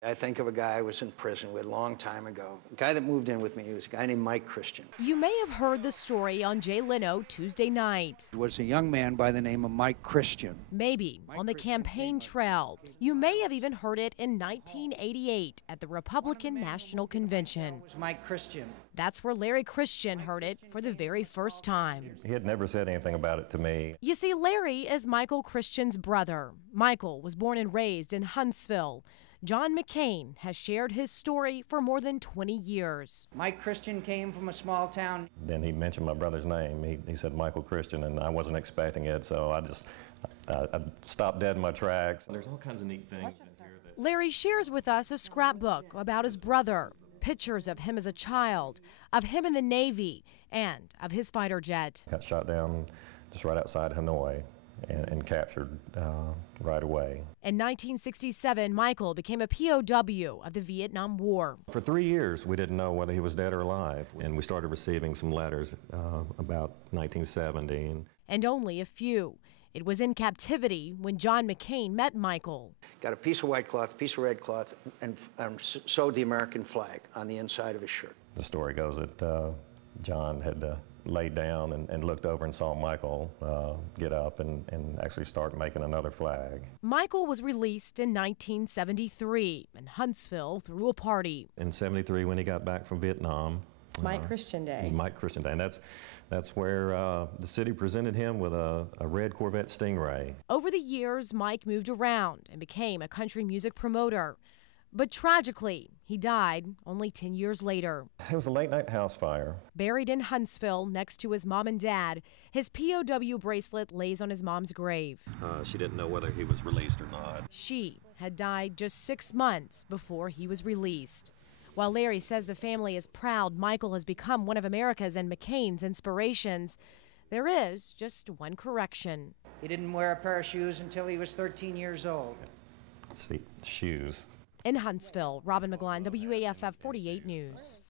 I think of a guy I was in prison with a long time ago. A guy that moved in with me, he was a guy named Mike Christian. You may have heard the story on Jay Leno Tuesday night. It was a young man by the name of Mike Christian. Maybe on the campaign trail. You may have even heard it in 1988 at the Republican National Convention. It was Mike Christian. That's where Larry Christian heard it for the very first time. He had never said anything about it to me. You see, Larry is Michael Christian's brother. Michael was born and raised in Huntsville. John McCain has shared his story for more than 20 years. Mike Christian came from a small town. Then he mentioned my brother's name. He said Michael Christian, and I wasn't expecting it, so I stopped dead in my tracks. There's all kinds of neat things in here. Larry shares with us a scrapbook about his brother, pictures of him as a child, of him in the Navy, and of his fighter jet. Got shot down just right outside Hanoi and captured right away. In 1967, Michael became a POW of the Vietnam War. For 3 years, we didn't know whether he was dead or alive, and we started receiving some letters about 1970. And only a few. It was in captivity when John McCain met Michael. Got a piece of white cloth, a piece of red cloth, and sewed the American flag on the inside of his shirt. The story goes that John had laid down and looked over and saw Michael get up and actually start making another flag. Michael was released in 1973, and Huntsville threw a party. In '73, when he got back from Vietnam, Mike Christian Day. Mike Christian Day, and that's where the city presented him with a red Corvette Stingray. Over the years, Mike moved around and became a country music promoter. But tragically, he died only 10 years later. It was a late-night house fire. Buried in Huntsville next to his mom and dad, his POW bracelet lays on his mom's grave. She didn't know whether he was released or not. She had died just 6 months before he was released. While Larry says the family is proud Michael has become one of America's and McCain's inspirations, there is just one correction. He didn't wear a pair of shoes until he was 13 years old. See, shoes. In Huntsville, Robin McGlynn, WAFF 48 News.